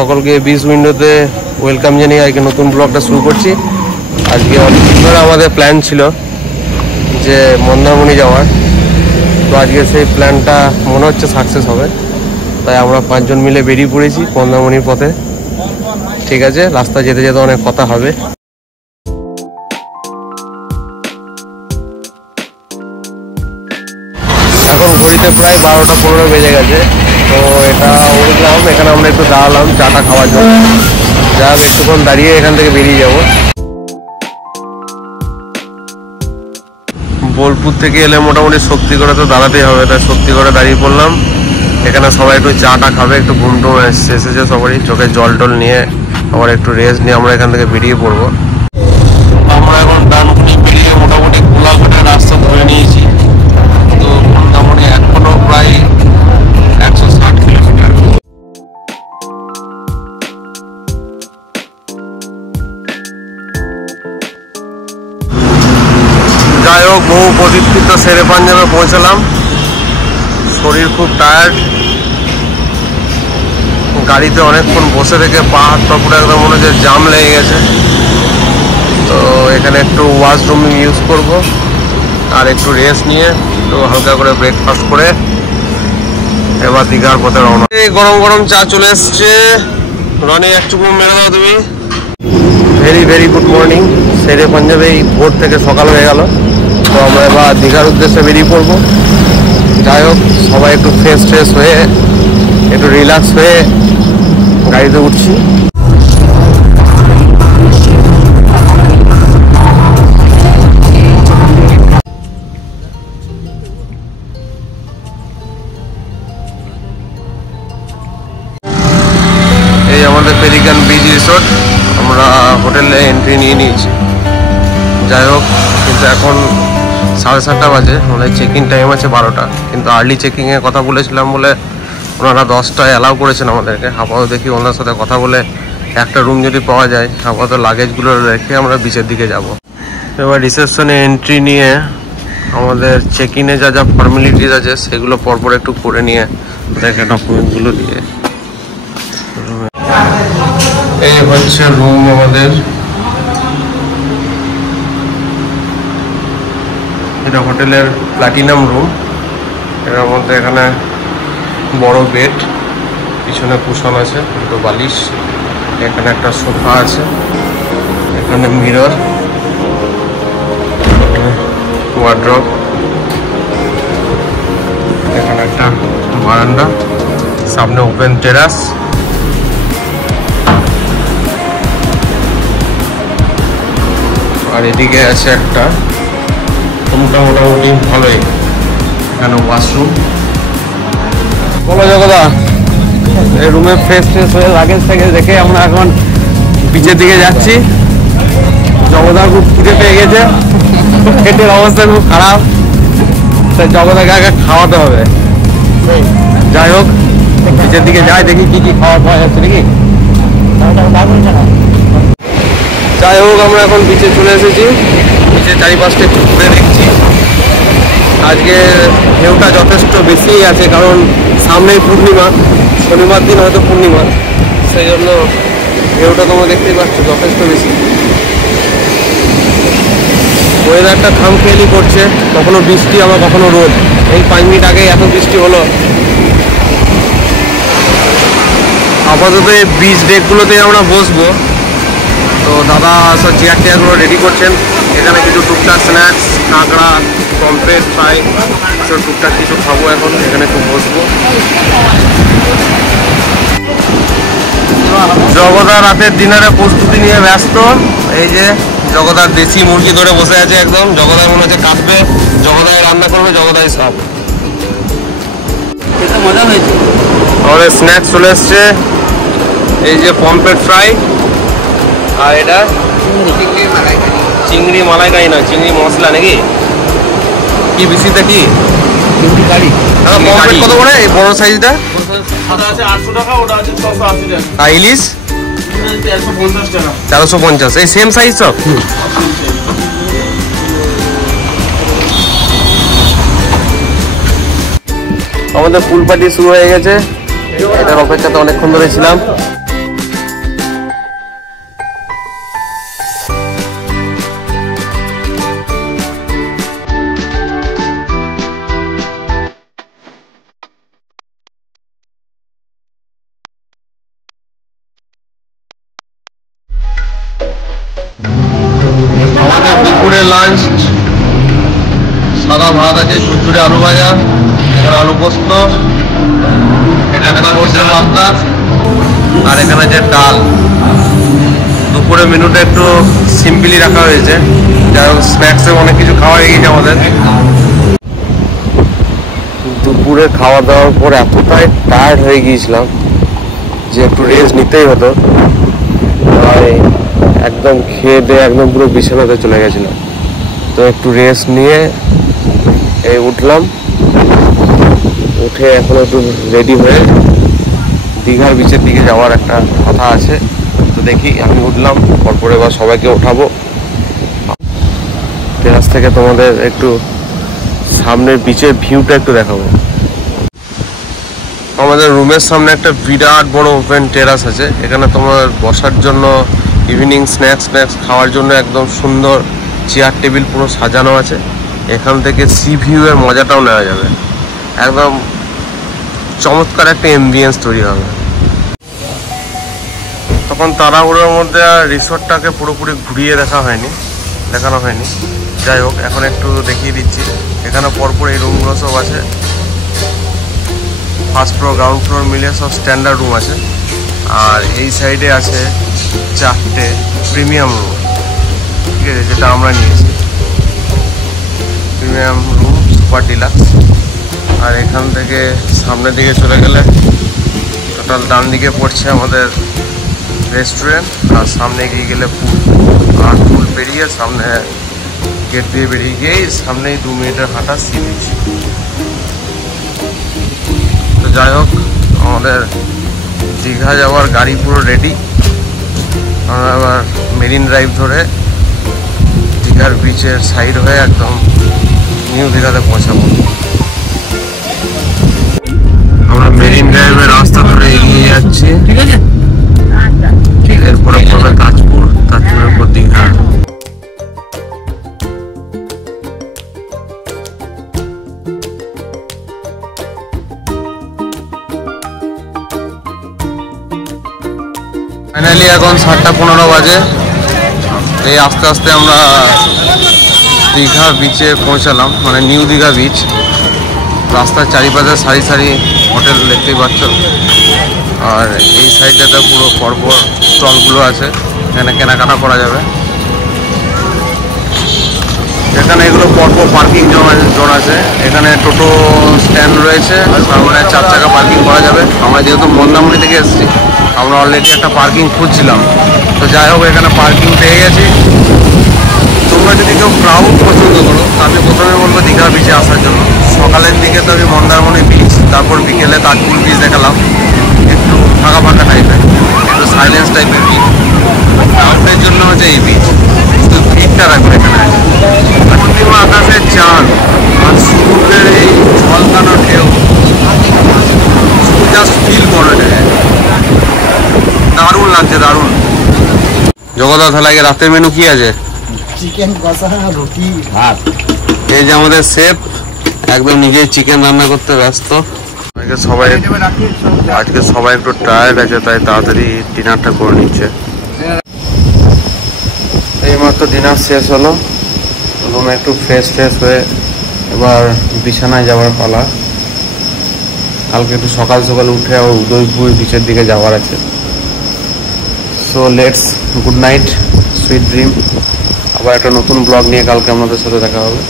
সকলকে বিচ উইন্ডোতে ওয়েলকাম জানিয়ে আজকে নতুন ব্লগটা শুরু করছি। আজকে অনেকদিন ধরে আমাদের প্ল্যান ছিল যে মন্দারমণি যাওয়ার, তো আজকে সেই প্ল্যানটা মনে হচ্ছে সাকসেস হবে। তাই আমরা 5 জন মিলে বেরিয়ে পড়েছি মন্দারমণির পথে। ঠিক আছে, রাস্তা যেতে যেতে অনেক কথা হবে। এখন ঘড়িতে প্রায় 12টা 15 বেজে গেছে। তো এটা উঠলাম, এখানে আমরা একটু দাঁড়ালাম চাটা খাওয়ার জন্য। যাক, একটুক্ষণ দাঁড়িয়ে এখান থেকে বেরিয়ে যাব। বোলপুর থেকে এলে মোটামুটি শক্তিগড়ে তো দাঁড়াতেই হবে, তাই শক্তিগড়ে দাঁড়িয়ে পড়লাম। এখানে সবাই একটু চাটা খাবে, একটু ঘুম টুম এসেছে সবারই, চোখে জল টল নিয়ে আবার একটু রেস্ট নিয়ে আমরা এখান থেকে বেরিয়ে পড়বো। আমরা এখন ডানকুনি বেরিয়ে মোটামুটি গোলাঘাটের রাস্তা ধরে নিয়েছি। তো মন্দারমণি এখনো প্রায় 160 কিলোমিটার। যাই হোক, বহু প্রতীক্ষিত শেরে পাঞ্জাবে পৌঁছালাম। শরীর খুব টায়ার্ড, গাড়িতে অনেকক্ষণ বসে থেকে পা হাত পা পুরো একদম মনে হচ্ছে জাম লেগে গেছে। তো এখানে একটু ওয়াশরুম ইউজ করব আর একটু রেস্ট নিয়ে একটু হালকা করে ব্রেকফাস্ট করে এবার দীঘার পথে রওনা। গরম গরম চা চলে এসছে। রনি একটু মেরে দাও তুমি। Very very good morning. শেরে পাঞ্জাবে এই ভোর থেকে সকাল হয়ে গেল। তো আমরা এবার দীঘার উদ্দেশ্যে বেরিয়ে পড়বো। যাই হোক, সবাই একটু ফ্রেশ হয়ে একটু রিল্যাক্স হয়ে গাড়িতে উঠছি। এই আমাদের পেলিকান বিচ রিসোর্ট, আমরা হোটেলে এন্ট্রি নিয়ে নিয়েছি। যাই হোক, কিন্তু এখন 7:30 বাজে, আমাদের চেক ইন টাইম আছে 12টা। কিন্তু আর্লি চেকিংয়ের কথা বলেছিলাম বলে ওনারা 10টায় অ্যালাউ করেছেন আমাদেরকে। আপাতত দেখি ওনার সাথে কথা বলে একটা রুম যদি পাওয়া যায়, আপাতত লাগেজগুলো রেখে আমরা বিচের দিকে যাব। এবার রিসেপশনে এন্ট্রি নিয়ে আমাদের চেক ইনে যা যা ফর্মালিটিস আছে সেগুলো পরপর একটু করে নিয়ে ওদেরকে ডকুমেন্টগুলো দিয়ে এই হচ্ছে রুম আমাদের। এটা হোটেলের প্লাটিনাম রুম। এর মধ্যে এখানে বড় বেড, পিছনে কুশন আছে, দুটো বালিশ, এখানে একটা সোফা আছে, এখানে মিরর, ওয়ার্ড্রপ, এখানে একটা বারান্দা, সামনে ওপেন টেরাস। আর এদিকে আছে একটা রুমটা মোটামুটি ভালোই, এখানে ওয়াশরুম। বলো জগদা, এই রুমে ফ্রেশ হয়ে লাগেজ থেকে রেখে আমরা এখন বিচের দিকে যাচ্ছি। জগদা খুব খিদে পেয়ে গেছে, পেটের অবস্থা খুব খারাপ, তাই জগদাকে আগে খাওয়াতে হবে। যাই হোক, বিচের দিকে যাই, দেখি কি কি খাওয়া পাওয়া যাচ্ছে নাকি। যাই হোক, আমরা এখন বিচে চলে এসেছি। বিচের চারিপাশটা একটু ঘুরে দেখছি। আজকে ঢেউটা যথেষ্ট বেশি আছে, কারণ সামনেই পূর্ণিমা, শনিবার দিন হয়তো পূর্ণিমা, সেই জন্য ঢেউটা তোমরা দেখতেই পাচ্ছ যথেষ্ট বেশি। ওয়েদারটা খামখেয়ালি করছে, কখনো বৃষ্টি আবার কখনো রোদ। এই 5 মিনিট আগে এত বৃষ্টি হলো। আপাতত এই বিচ ডেকগুলোতেই আমরা বসবো। তো দাদা সব চেয়ার টেয়ারগুলো রেডি করছেন। এখানে কিছু টুকটাক স্ন্যাক্স, কাঁকড়া, পমফ্রেট ফ্রাই, সব টুকটাক কিছু খাবো। এখন এখানে একটু বসবো। জগদা রাতের ডিনারে প্রস্তুতি নিয়ে ব্যস্ত। এই যে জগদার দেশি মুরগি ধরে বসে আছে একদম। জগদার মনে হচ্ছে কাঁদবে, জগদাই রান্না করবে, জগদাই সব। মজা হয়েছে। আমাদের স্ন্যাক্স চলে এসছে। এই যে পমফ্রেট ফ্রাই, আর এটা চিংড়ি মালাইকারি না, চিংড়ি মশলা নাকি কি বিসিটা কি চিংড়ি কারি। পমফ্রেট কত করে এই বড় সাইজটা? 800 টাকা, ওটা আছে 680 টাকা। আর ইলিশ 450 টাকা। 450, এই সেম সাইজ সব। আমাদের পুল পার্টি শুরু হয়ে গেছে। এটার অপেক্ষাতে অনেকক্ষণ ধরে ছিলাম। আলু ভাজা, এখানে আলু পোস্ত, এখানে সর্ষে পাতা, আর এখানে যে ডাল। দুপুরে মেনুটা একটু সিম্পলি রাখা হয়েছে, যাই হোক স্ন্যাক্সে অনেক কিছু খাওয়া হয়ে গেছে আমাদের। দুপুরে খাওয়া দাওয়ার পর এতটাই টায়ার্ড হয়ে গিয়েছিলাম যে একটু রেস্ট নিতেই হতো, তাই একদম খেয়ে দিয়ে একদম পুরো বিছানাতে চলে গেছিলাম। তো একটু রেস্ট নিয়ে এই উঠলাম, উঠে এখন একটু রেডি হয়ে দীঘার বিচের দিকে যাওয়ার একটা কথা আছে। তো দেখি, আমি উঠলাম, পরপরে এবার সবাইকে ওঠাবো। টেরাস থেকে তোমাদের একটু সামনের বিচের ভিউটা একটু দেখাবো। আমাদের রুমের সামনে একটা বিরাট বড় ওপেন টেরাস আছে, এখানে তোমার বসার জন্য, ইভিনিং স্ন্যাক্স খাওয়ার জন্য একদম সুন্দর চেয়ার টেবিল পুরো সাজানো আছে। এখান থেকে সি ভিউ এর মজাটাও নেওয়া যাবে, একদম চমৎকার একটা এমবিয়েন্স তৈরি হবে। তখন তাড়াহুড়োর মধ্যে আর রিসোর্টটাকে পুরোপুরি ঘুরিয়ে দেখানো হয়নি। যাই হোক, এখন একটু দেখিয়ে দিচ্ছি। এখানে পরপর এই রুমগুলো সব আছে, ফার্স্ট ফ্লোর গ্রাউন্ড ফ্লোর মিলে সব স্ট্যান্ডার্ড রুম আছে। আর এই সাইডে আছে 4টে প্রিমিয়াম রুম, ঠিক আছে, যেটা আমরা নিয়েছি প্রিমিয়াম রুম, সুপার ডিলাক্স। আর এখান থেকে সামনের দিকে চলে গেলে টোটাল ডান দিকে পড়ছে আমাদের রেস্টুরেন্ট, আর সামনে এগিয়ে গেলে পুল। আর পুল পেরিয়ে সামনে গেট দিয়ে বেরিয়ে গিয়েই সামনেই 2 মিনিটের হাঁটা সি বিচ। তো যাই হোক, আমাদের দীঘা যাওয়ার গাড়ি পুরো রেডি। আমরা আবার মেরিন ড্রাইভ ধরে দীঘার বিচের সাইড হয়ে একদম নিউ দীঘাতে পৌঁছাবো। আমরা মেরিন ড্রাইভের রাস্তা ধরে এগিয়ে যাচ্ছি, ঠিক আছে। এরপরে পড়বে তাজপুর, তাজপুরের পর দীঘা। ফাইনালি এখন 7:15 বাজে। এই আস্তে আস্তে আমরা দীঘা বিচে পৌঁছালাম, মানে নিউ দীঘা বিচ। রাস্তার চারিপাশে সারি সারি হোটেল দেখতেই পাচ্ছ, আর এই সাইডটাতে পুরো পরপর স্টলগুলো আছে, এখানে কেনাকাটা করা যাবে। এখানে এগুলো পরপর পার্কিং জোন আছে। এখানে টোটো স্ট্যান্ড রয়েছে, সামনে 4 চাকা পার্কিং করা যাবে। আমরা যেহেতু মন্দারমণি থেকে এসেছি, আমরা অলরেডি একটা পার্কিং খুঁজছিলাম। তো যাই হোক, এখানে পার্কিং পেয়ে গেছি। তোমরা যদি কেউ ক্রাউড পছন্দ করো, আমি প্রথমে বলবো দীঘা বিচে আসার জন্য। সকালের দিকে তো আমি মন্দারমণি বিচ, তারপর বিকেলে তাজপুর বিচ দেখালাম, একটু ফাঁকা ফাঁকা টাইপের, একটু সাইলেন্স টাইপের বিচ। ক্রাউডের জন্য হচ্ছে এই বিচ, শুধু ভিড়টা রাখবে এখানে। পূর্ণিমা আকাশের চাঁদ আর সমুদ্রের এই ঝলকানো ঢেউ, শুধু জাস্ট ফিল করে দেয়, দারুণ লাগছে, দারুণ। জগদা থালায় রাতের মেনু কি আছে? চিকেন কষা, রুটি, ভাত। এই যে আমাদের শেফ একদম নিজেই চিকেন রান্না করতে ব্যস্ত। আজকে সবাই একটু টায়ার্ড আছে, তাই তাড়াতাড়ি ডিনারটা করে নিচ্ছে। এইমাত্র ডিনার শেষ হলো, রুমে একটু ফ্রেশ হয়ে এবার বিছানায় যাওয়ার পালা। কালকে একটু সকাল উঠে আবার উদয়পুর বিচের দিকে যাওয়ার আছে। So let's good night, sweet dream. আবার একটা নতুন ব্লগ নিয়ে কালকে আপনাদের সাথে দেখা হবে।